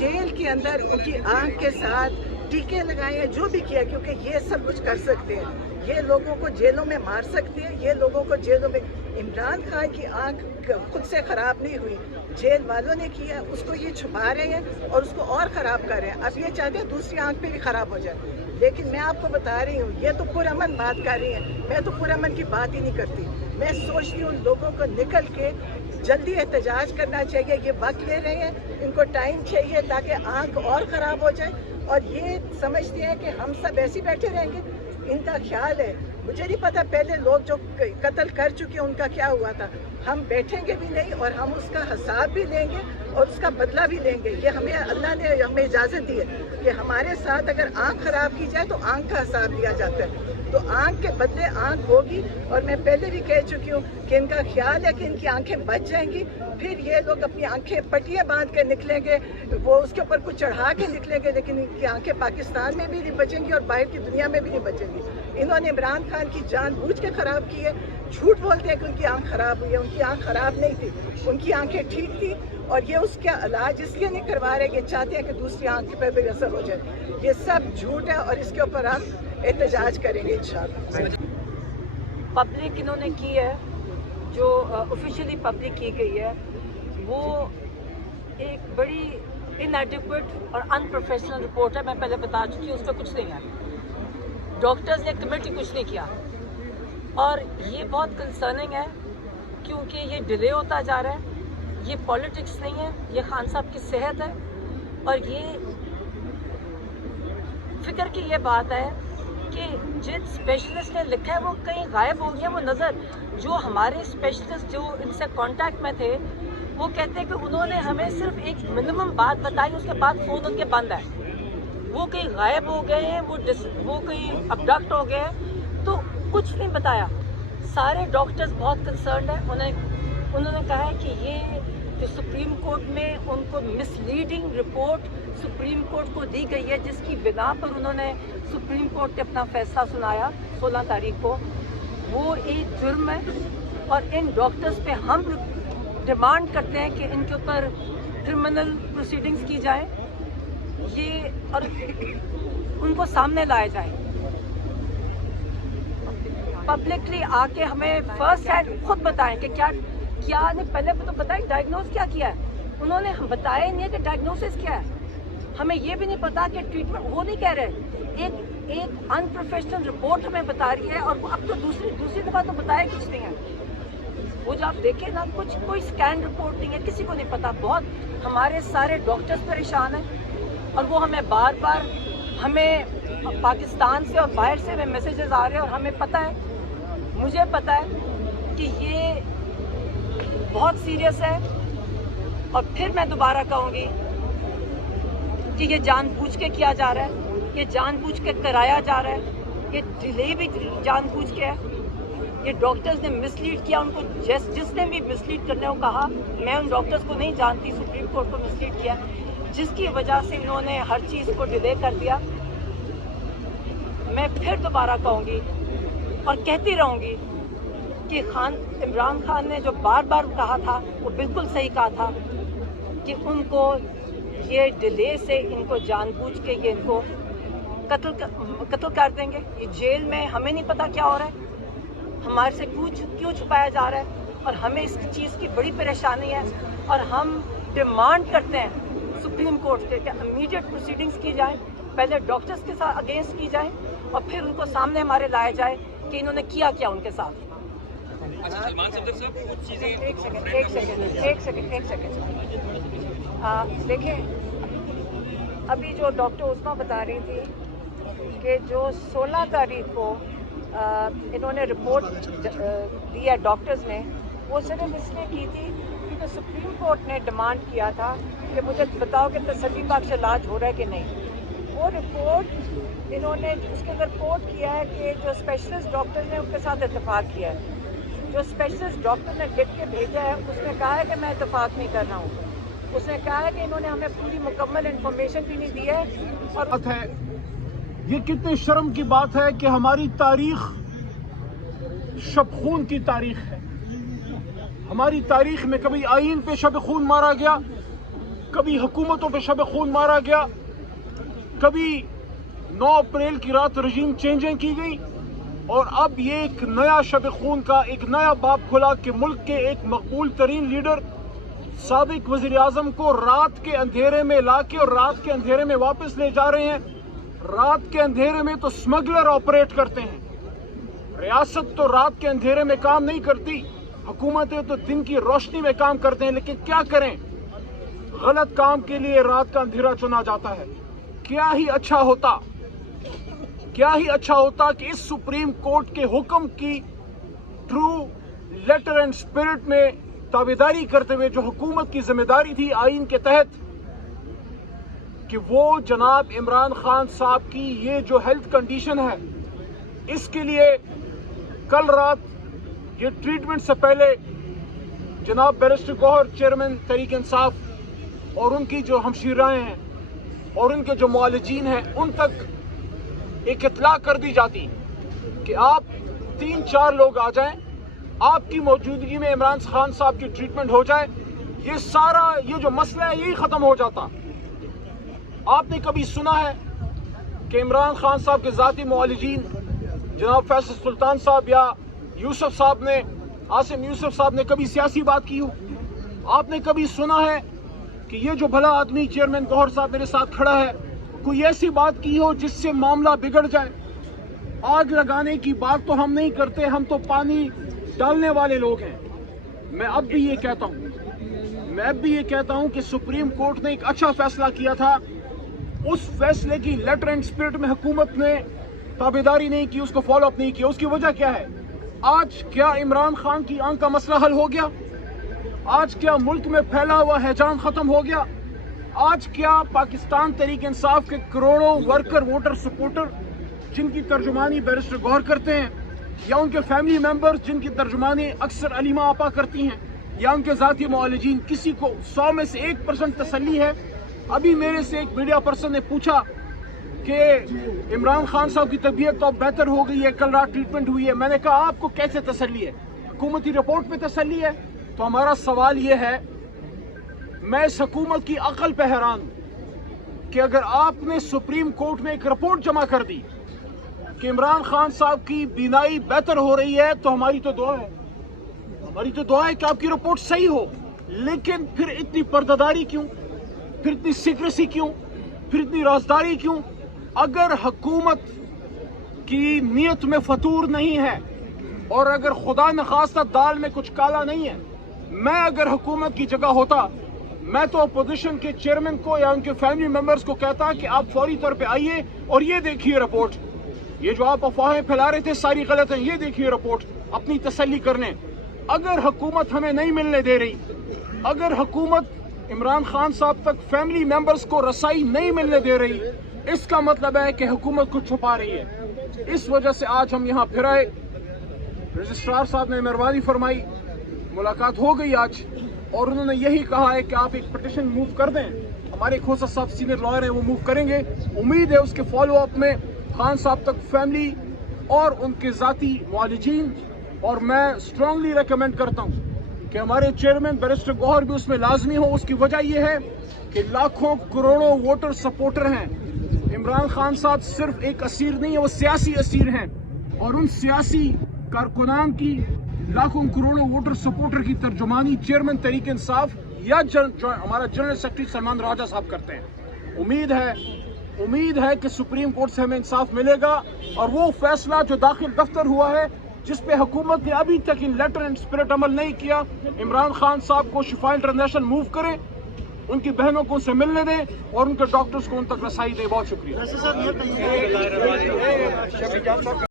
Jail के अंदर उनकी आंख के साथ टीके लगाए हैं, जो भी किया, क्योंकि ये सब कुछ कर सकते हैं, ये लोगों को जेलों में मार सकते हैं, ये लोगों को जेलों में। इमरान खान की आंख खुद से खराब नहीं हुई, जेल वालों ने किया, उसको ये छुपा रहे हैं और उसको और ख़राब कर रहे हैं। अब ये चाहते हैं दूसरी आंख पे भी ख़राब हो जाए। लेकिन मैं आपको बता रही हूँ, ये तो पुरअमन बात कर रही हैं, मैं तो पुरअमन की बात ही नहीं करती। मैं सोचती हूँ लोगों को निकल के जल्दी एहतजाज करना चाहिए। ये वक्त ले रहे हैं, इनको टाइम चाहिए ताकि आंख और ख़राब हो जाए, और ये समझते हैं कि हम सब ऐसे बैठे रहेंगे। इनका ख्याल है, मुझे नहीं पता पहले लोग जो कत्ल कर चुके हैं उनका क्या हुआ था। हम बैठेंगे भी नहीं और हम उसका हिसाब भी लेंगे और उसका बदला भी लेंगे। ये हमें अल्लाह ने हमें इजाज़त दी है कि हमारे साथ अगर आंख ख़राब की जाए तो आंख का हिसाब लिया जाता है, तो आंख के बदले आंख होगी। और मैं पहले भी कह चुकी हूँ कि इनका ख्याल है कि इनकी आंखें बच जाएंगी, फिर ये लोग अपनी आंखें पट्टियाँ बांध के निकलेंगे, वो उसके ऊपर कुछ चढ़ा के निकलेंगे, लेकिन इनकी आंखें पाकिस्तान में भी नहीं बचेंगी और बाहर की दुनिया में भी नहीं बचेंगी। इन्होंने इमरान खान की जानबूझ के ख़राब की है, झूठ बोलते हैं कि उनकी आंख ख़राब हुई है, उनकी आंख ख़राब नहीं थी, उनकी आंखें ठीक थी। और ये उसका इलाज इसलिए नहीं करवा रहे कि चाहते हैं कि दूसरी आंख पर भी असर हो जाए। ये सब झूठ है और इसके ऊपर हम एहतजाज करेंगे इंशाअल्लाह। पब्लिक इन्होंने की है, जो ऑफिशियली पब्लिक की गई है, वो एक बड़ी इनएडिक्वेट और अनप्रोफेशनल रिपोर्ट है। मैं पहले बता चुकी हूँ, उस पर कुछ नहीं है। डॉक्टर्स ने कमेटी कुछ नहीं किया, और ये बहुत कंसर्निंग है क्योंकि ये डिले होता जा रहा है। ये पॉलिटिक्स नहीं है, ये खान साहब की सेहत है, और ये फिक्र की ये बात है कि जिन स्पेशलिस्ट ने लिखा है वो कहीं गायब हो गया वो नज़र। जो हमारे स्पेशलिस्ट जो इनसे कांटेक्ट में थे, वो कहते हैं कि उन्होंने हमें सिर्फ एक मिनिमम बात बताई, उसके बाद फ़ोन उनके बंद है, वो कहीं गायब हो गए हैं, वो कहीं अबडक्ट हो गए हैं, तो कुछ नहीं बताया। सारे डॉक्टर्स बहुत कंसर्न्ड हैं। उन्होंने कहा है कि ये जो सुप्रीम कोर्ट में उनको मिसलीडिंग रिपोर्ट सुप्रीम कोर्ट को दी गई है, जिसकी बिना पर उन्होंने सुप्रीम कोर्ट ने अपना फैसला सुनाया 16 तारीख को, वो एक जुर्म है। और इन डॉक्टर्स पे हम डिमांड करते हैं कि इनके ऊपर क्रिमिनल प्रोसीडिंग्स की जाए, ये और उनको सामने लाया जाए। पब्लिकली आके हमें फर्स्ट हैंड खुद बताएं कि क्या नहीं, पहले तो बताएं डायग्नोज क्या किया है। उन्होंने हम बताया ही नहीं है कि डायग्नोसिस क्या है। हमें ये भी नहीं पता कि ट्रीटमेंट, वो नहीं कह रहे। एक अनप्रोफेशनल रिपोर्ट हमें बता रही है, और वो अब तो दूसरी दफ़ा तो बताया कुछ नहीं है। वो जो आप देखें ना, कोई स्कैन रिपोर्ट नहीं है, किसी को नहीं पता। बहुत हमारे सारे डॉक्टर्स परेशान हैं, और वो हमें बार बार हमें पाकिस्तान से और बाहर से हमें मैसेजेस आ रहे हैं, और हमें पता है, मुझे पता है कि ये बहुत सीरियस है। और फिर मैं दोबारा कहूँगी कि ये जानबूझ के किया जा रहा है, ये जानबूझ के कराया जा रहा है, ये डिले भी जानबूझ के है। ये डॉक्टर्स ने मिसलीड किया, उनको जिसने भी मिसलीड करने को कहा, मैं उन डॉक्टर्स को नहीं जानती, सुप्रीम कोर्ट को मिसलीड किया, जिसकी वजह से इन्होंने हर चीज़ को डिले कर दिया। मैं फिर दोबारा कहूँगी और कहती रहूँगी कि इमरान खान ने जो बार बार कहा था, वो बिल्कुल सही कहा था कि उनको ये डिले से इनको जानबूझ के ये इनको कत्ल कर देंगे। ये जेल में हमें नहीं पता क्या हो रहा है, हमारे से क्यों छुपाया जा रहा है, और हमें इस चीज़ की बड़ी परेशानी है। और हम डिमांड करते हैं सुप्रीम कोर्ट से कि इमीडिएट प्रोसीडिंग्स की जाए, पहले डॉक्टर्स के साथ अगेंस्ट की जाए, और फिर उनको सामने हमारे लाया जाए कि इन्होंने किया क्या उनके साथ। अच्छा सलमान सफदर साहब, कुछ चीज़ें एक सेकंड देखें, अभी जो डॉक्टर उस्मा बता रही थी कि जो 16 तारीख को इन्होंने रिपोर्ट दी है डॉक्टर्स ने, वो सिर्फ इसलिए की थी क्योंकि सुप्रीम कोर्ट ने डिमांड किया था कि मुझे बताओ कि तसल्ली बख्श इलाज हो रहा है कि नहीं। वो रिपोर्ट इन्होंने उसके अंदर कोट किया है कि जो स्पेशलिस्ट डॉक्टर ने उनके साथ इत्तेफाक किया है। जो स्पेशलिस्ट डॉक्टर ने लिख के भेजा है, उसने कहा है कि मैं इत्तेफाक नहीं कर रहा हूँ। उसने कहा है कि इन्होंने हमें पूरी मुकम्मल इन्फॉर्मेशन भी नहीं दी है। और बात है, ये कितने शर्म की बात है कि हमारी तारीख शब खून की तारीख है। हमारी तारीख में कभी आईन पे शब खून मारा गया, کبھی حکومتوں پہ شب خون مارا گیا، کبھی 9 اپریل کی رات رجیم چینجیں کی گئی، اور اب یہ ایک نیا شب خون کا ایک نیا باب کھلا کہ ملک کے ایک مقبول ترین لیڈر سابق وزیر اعظم کو رات کے اندھیرے میں لا کے اور رات کے اندھیرے میں واپس لے جا رہے ہیں۔ رات کے اندھیرے میں تو اسمگلر آپریٹ کرتے ہیں، ریاست تو رات کے اندھیرے میں کام نہیں کرتی، حکومتیں تو دن کی روشنی میں کام کرتے ہیں، لیکن کیا کریں، غلط کام کے لیے رات کا اندھیرا چنا جاتا ہے۔ کیا ہی اچھا ہوتا کہ اس سپریم کورٹ کے حکم کی ٹرو لیٹر اینڈ اسپرٹ میں تابعداری کرتے ہوئے جو حکومت کی ذمہ داری تھی آئین کے تحت کہ وہ جناب عمران خان صاحب کی یہ جو ہیلتھ کنڈیشن ہے اس کے لیے کل رات یہ ٹریٹمنٹ سے پہلے جناب بیرسٹر گوہر چیئرمین تحریک انصاف اور ان کی جو ہمشیرائیں ہیں اور ان کے جو معالجین ہیں ان تک ایک اطلاع کر دی جاتی کہ آپ 3-4 لوگ آ جائیں، آپ کی موجودگی میں عمران خان صاحب کی ٹریٹمنٹ ہو جائے، یہ سارا یہ جو مسئلہ ہے یہی ختم ہو جاتا۔ آپ نے کبھی سنا ہے کہ عمران خان صاحب کے ذاتی معالجین جناب فیصل سلطان صاحب یا یوسف صاحب نے عاصم یوسف صاحب نے کبھی سیاسی بات کی ہو؟ آپ نے کبھی سنا ہے کہ یہ جو بھلا آدمی چیئرمین گوہر صاحب میرے ساتھ کھڑا ہے کوئی ایسی بات کی ہو جس سے معاملہ بگڑ جائے؟ آگ لگانے کی بات تو ہم نہیں کرتے، ہم تو پانی ڈالنے والے لوگ ہیں۔ میں اب بھی یہ کہتا ہوں کہ سپریم کورٹ نے ایک اچھا فیصلہ کیا تھا، اس فیصلے کی لیٹر اینڈ اسپرٹ میں حکومت نے تابعداری نہیں کی، اس کو فالو اپ نہیں کیا۔ اس کی وجہ کیا ہے؟ آج کیا عمران خان کی آنکھ کا مسئلہ حل ہو گیا؟ آج کیا ملک میں پھیلا ہوا ہیجان ختم ہو گیا؟ آج کیا پاکستان تحریک انصاف کے کروڑوں ورکر ووٹر سپورٹر جن کی ترجمانی بیرسٹر گوہر کرتے ہیں یا ان کے فیملی ممبرز جن کی ترجمانی اکثر علیمہ آپا کرتی ہیں یا ان کے ذاتی معالجین، کسی کو 100 میں سے 1% تسلی ہے؟ ابھی میرے سے ایک میڈیا پرسن نے پوچھا کہ عمران خان صاحب کی طبیعت تو اب بہتر ہو گئی ہے، کل رات ٹریٹمنٹ ہوئی ہے۔ میں نے کہا آپ کو کیسے تسلی ہے؟ حکومتی رپورٹ پہ تسلی ہے؟ تو ہمارا سوال یہ ہے، میں اس حکومت کی عقل پہ حیران ہوں کہ اگر آپ نے سپریم کورٹ میں ایک رپورٹ جمع کر دی کہ عمران خان صاحب کی بینائی بہتر ہو رہی ہے تو ہماری تو دعا ہے کہ آپ کی رپورٹ صحیح ہو، لیکن پھر اتنی پردہ کیوں؟ پھر اتنی سیکریسی کیوں؟ پھر اتنی رازداری کیوں؟ اگر حکومت کی نیت میں فطور نہیں ہے اور اگر خدا نخواستہ دال میں کچھ کالا نہیں ہے، میں اگر حکومت کی جگہ ہوتا میں تو اپوزیشن کے چیئرمین کو یا ان کے فیملی ممبرز کو کہتا کہ آپ فوری طور پہ آئیے اور یہ دیکھیے رپورٹ، یہ جو آپ افواہیں پھیلا رہے تھے ساری غلط ہیں، یہ دیکھیے رپورٹ، اپنی تسلی کر لیں۔ اگر حکومت ہمیں نہیں ملنے دے رہی، اگر حکومت عمران خان صاحب تک فیملی ممبرز کو رسائی نہیں ملنے دے رہی، اس کا مطلب ہے کہ حکومت کو چھپا رہی ہے۔ اس وجہ سے آج ہم یہاں پھر آئے، رجسٹرار صاحب نے مہربانی فرمائی، ملاقات ہو گئی آج، اور انہوں نے یہی کہا ہے کہ آپ ایک پٹیشن موو کر دیں۔ ہمارے کھوسا صاحب سینئر لائر ہیں، وہ موو کریں گے۔ امید ہے اس کے فالو اپ میں خان صاحب تک فیملی اور ان کے ذاتی معالجین، اور میں اسٹرانگلی ریکمینڈ کرتا ہوں کہ ہمارے چیئرمین بیرسٹر گوہر بھی اس میں لازمی ہو۔ اس کی وجہ یہ ہے کہ لاکھوں کروڑوں ووٹر سپورٹر ہیں، عمران خان صاحب صرف ایک اسیر نہیں ہے، وہ سیاسی اسیر ہیں، اور ان سیاسی کارکنان کی لاکھوں کروڑوں ووٹر سپورٹر کی ترجمانی چیئرمین تحریک انصاف یا ہمارا جنرل سیکرٹری سلمان راجہ صاحب کرتے ہیں۔ امید ہے کہ سپریم کورٹ سے ہمیں انصاف ملے گا، اور وہ فیصلہ جو داخل دفتر ہوا ہے جس پہ حکومت نے ابھی تک ان لیٹر اینڈ اسپرٹ عمل نہیں کیا، عمران خان صاحب کو شفا انٹرنیشنل موو کریں، ان کی بہنوں کو ان سے ملنے دیں اور ان کے ڈاکٹرز کو ان تک رسائی دیں۔ بہت شکریہ۔